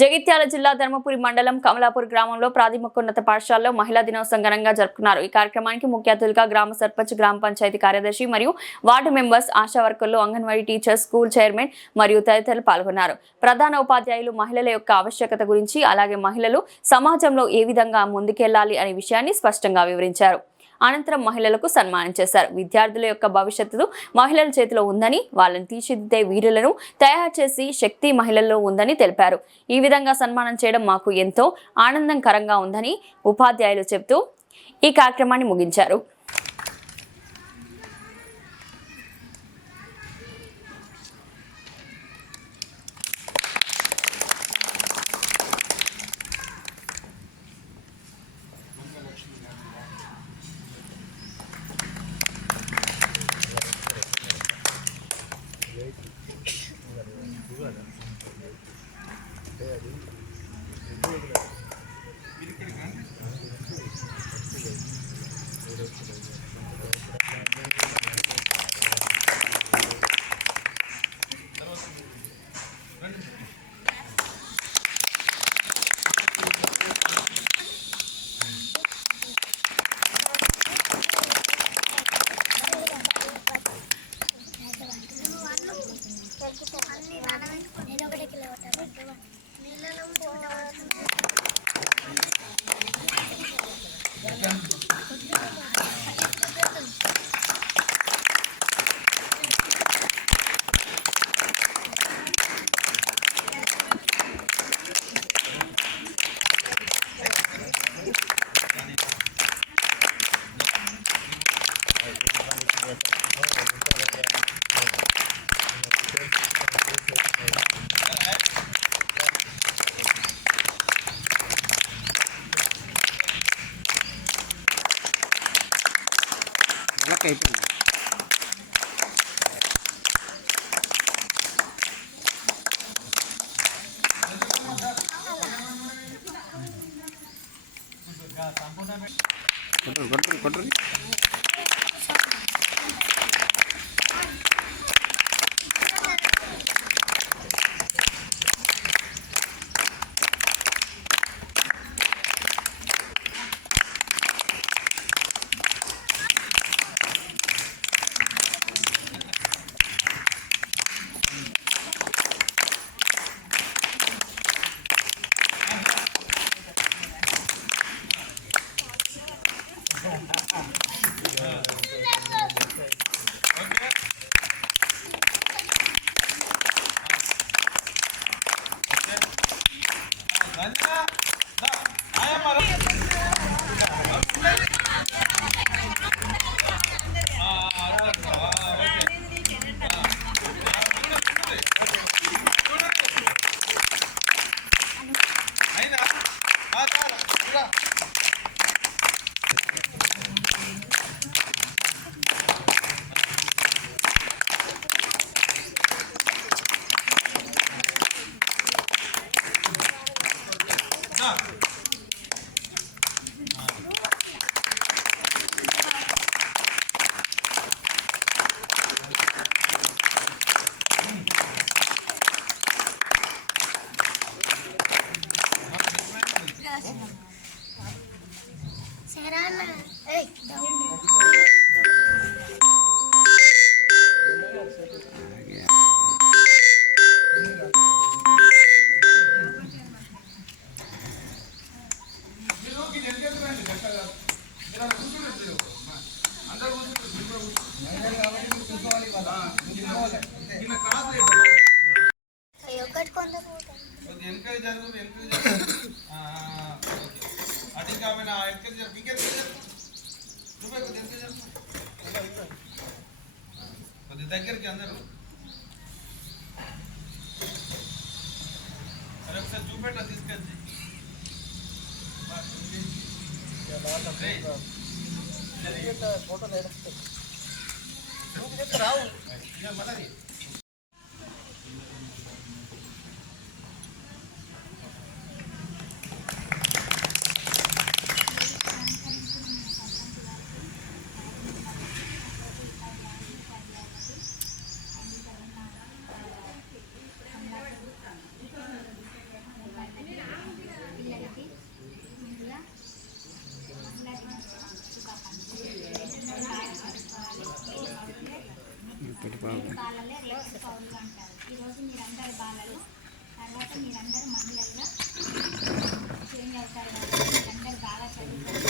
జగిత్యాల జిల్లా ధర్మపురి మండలం కమలాపూర్ గ్రామంలో ప్రాథమికోన్నత పాఠశాలలో మహిళా దినోత్సవం ఘనంగా జరుపుకున్నారు. ఈ కార్యక్రమానికి ముఖ్య అతిథులుగా గ్రామ సర్పంచ్, గ్రామ పంచాయతీ కార్యదర్శి మరియు వార్డు మెంబర్స్, ఆశా వర్కర్లు, అంగన్వాడీ టీచర్స్, స్కూల్ చైర్మన్ మరియు తదితరులు పాల్గొన్నారు. ప్రధాన ఉపాధ్యాయులు మహిళల యొక్క ఆవశ్యకత గురించి, అలాగే మహిళలు సమాజంలో ఏ విధంగా ముందుకెళ్లాలి అనే విషయాన్ని స్పష్టంగా వివరించారు. అనంతరం మహిళలకు సన్మానం చేశారు. విద్యార్థుల యొక్క భవిష్యత్తు మహిళల చేతిలో ఉందని, వాళ్ళని తీర్చిదిద్దే వీరులను తయారు చేసి శక్తి మహిళల్లో ఉందని తెలిపారు. ఈ విధంగా సన్మానం చేయడం మాకు ఎంతో ఆనందకరంగా ఉందని ఉపాధ్యాయులు చెబుతూ ఈ కార్యక్రమాన్ని ముగించారు. Control. దగ్గరికి అందరూ అరే ఒకసారి చూపెట్ట తీసుకెళ్ళి ఫోటో రావు మళ్ళీ మీరందరూ మహిళలుగా చేంజ్ అవుతారు కాబట్టి మీరందరూ బాగా చదువుకొని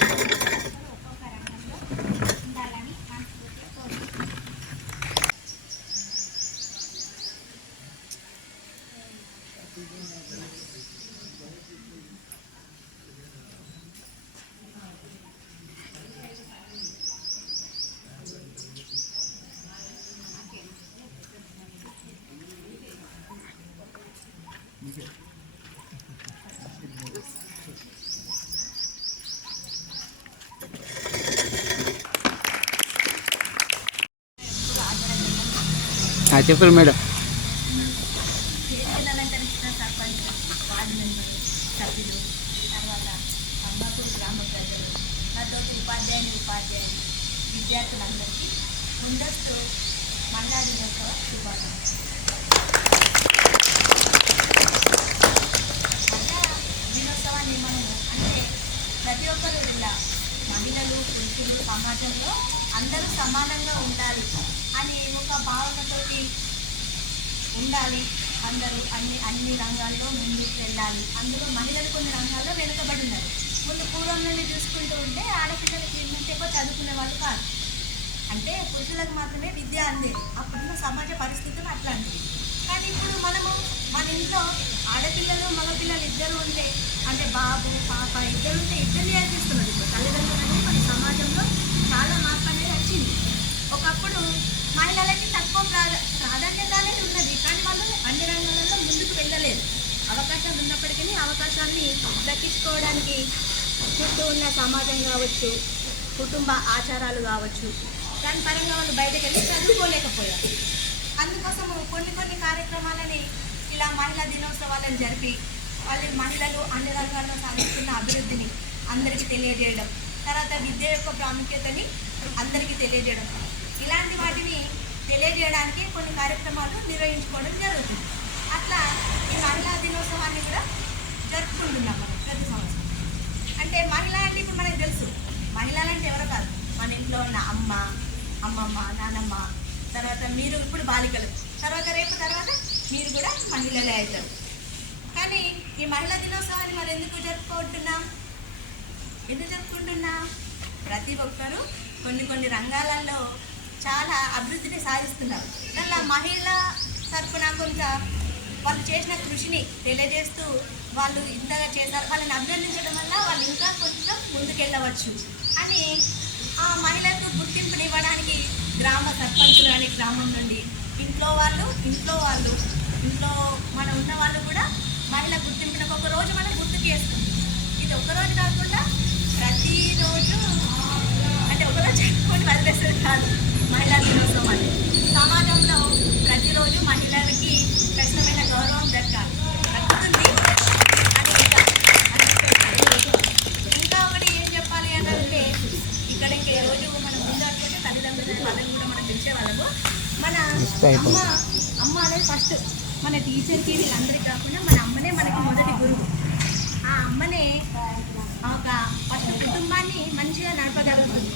ఒక్కొక్క రంగంలో ఉండాలని మనస్ఫూర్తిగా కోరుకుంటున్నాను. చెప్పండి మేడం. వేదికను అలంకరించిన సర్పంచ్, వార్డు మెంబర్, సభ్యులు, తర్వాత అమ్మాపూర్ గ్రామ ప్రజలు, నాతోటి ఉపాధ్యాయులు, విద్యార్థులందరికీ ముందస్తు మహిళా దినోత్సవ శుభాకాంక్షలు. మహిళా దినోత్సవాన్ని మనము అంటే ప్రతి ఒక్కరు ఇలా మహిళలు, పురుషులు సమాజంలో అందరూ సమానంగా ఉండాలి అని ఒక భావనతోటి ఉండాలి. అందరూ అన్ని రంగాల్లో ముందుకు వెళ్ళాలి. అందులో మహిళలు కొన్ని రంగాల్లో వెనుకబడి ఉన్నారు. ముందు పూర్వం నుండి చూసుకుంటూ ఉంటే ఆడపిల్లలకి ఏంటంటే ఎక్కువ చదువుకునే వాళ్ళు కాదు, అంటే పురుషులకు మాత్రమే విద్య అందేది. అప్పుడున్న సమాజ పరిస్థితులు అట్లాంటివి. కానీ ఇప్పుడు మనము మన ఇంట్లో ఆడపిల్లలు మగపిల్లలు ఇద్దరు ఉంటే, అంటే బాబు పాప ఇద్దరు ఉంటే ఇద్దరు నేర్పిస్తున్నారు. ఇప్పుడు తల్లిదండ్రులని మన సమాజంలో చాలా మార్పు అనేది వచ్చింది. ఒకప్పుడు మహిళలకి తక్కువ ప్రాధాన్యత అనేది ఉన్నది, కానీ వాళ్ళు అన్ని రంగాలలో ముందుకు వెళ్ళలేదు. అవకాశాలు ఉన్నప్పటికీ అవకాశాన్ని దక్కించుకోవడానికి చుట్టూ ఉన్న సమాజం కావచ్చు, కుటుంబ ఆచారాలు కావచ్చు, దాని పరంగా వాళ్ళు బయటకు వెళ్ళి చదువుకోలేకపోయారు. అందుకోసము కొన్ని కార్యక్రమాలని ఇలా మహిళా దినోత్సవాలను జరిపి మహిళలు అన్ని రంగాల్లో సాధిస్తున్న అభివృద్ధిని అందరికీ తెలియజేయడం, తర్వాత విద్య యొక్క ప్రాముఖ్యతని అందరికీ తెలియజేయడం, ఇలాంటి వాటిని తెలియజేయడానికి కొన్ని కార్యక్రమాలు నిర్వహించుకోవడం జరుగుతుంది. అట్లా ఈ మహిళా దినోత్సవాన్ని కూడా జరుపుకుంటున్నాం మనం ప్రతి సంవత్సరం. అంటే మహిళ అంటే ఇప్పుడు మనకు తెలుసు, మహిళలు అంటే ఎవరో కాదు, మన ఇంట్లో ఉన్న అమ్మ, అమ్మమ్మ, నానమ్మ, తర్వాత మీరు ఇప్పుడు బాలికలు, తర్వాత మీరు కూడా మహిళలే అవుతారు. కానీ ఈ మహిళా దినోత్సవాన్ని మరి ఎందుకు జరుపుకుంటున్నాం? ప్రతి ఒక్కరూ కొన్ని రంగాలలో చాలా అభివృద్ధిని సాధిస్తున్నారు. దానిలో మహిళ తరఫున కొంత వాళ్ళు చేసిన కృషిని తెలియజేస్తూ వాళ్ళు ఇంతగా చేశారు, వాళ్ళని అభినందించడం వల్ల వాళ్ళు ఇంకా కొంచెం ముందుకెళ్ళవచ్చు అని ఆ మహిళలకు గుర్తింపునివ్వడానికి గ్రామ సర్పంచులు అనే గ్రామం నుండి ఇంట్లో మన ఉన్న వాళ్ళు కూడా మహిళ గుర్తింపునకు ఒక రోజు మనం గుర్తు చేస్తాం. ఇది ఒకరోజు కాకుండా ప్రతిరోజు, అంటే ఒకరోజు చెప్పుకొని వదిలేసేది కాదు. మహిళా దినోత్సవం అంటే సమాజంలో ప్రతిరోజు మహిళలకి ఖచ్చితమైన గౌరవం దక్కుతుంది అని ఇంకా ఒకటి ఏం చెప్పాలి అని అంటే, ఇక్కడ ఈరోజు మనం ముందట్టుకుంటే తల్లిదండ్రులు వాళ్ళని కూడా మనం పిలిచేవాళ్ళము. మన అమ్మ అనేది ఫస్ట్ మన టీచర్కి వీళ్ళందరికీ కాకుండా మన అమ్మనే మనకి మొదటి గురువు. ఆ అమ్మనే ఒక ఫస్ట్ కుటుంబాన్ని మంచిగా నడపగలుగుతుంది.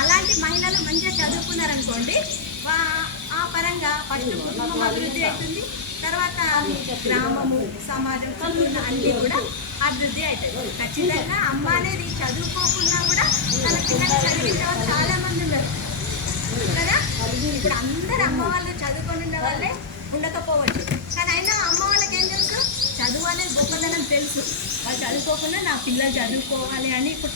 అలాంటి మహిళలు మంచిగా చదువుకున్నారనుకోండి, ఆ పరంగా ఫస్ట్ కుటుంబం అభివృద్ధి అవుతుంది, తర్వాత గ్రామము, సమాజం, చుట్టూ అన్నీ కూడా అభివృద్ధి అవుతుంది. ఖచ్చితంగా అమ్మ అనేది చదువుకోకుండా కూడా తన పిల్లలు చదివించే వాళ్ళు చాలామంది ఉన్నారు కదా. ఇప్పుడు అందరు అమ్మ వాళ్ళు చదువుకొని ఉన్న వాళ్ళే ఉండకపోవచ్చు, కానీ అయినా అమ్మ వాళ్ళకి ఏం తెలుసు, చదువు అనేది గొప్పదనం తెలుసు. వాళ్ళు చదువుకోకుండా నా పిల్లలు చదువుకోవాలి అని ఇప్పుడు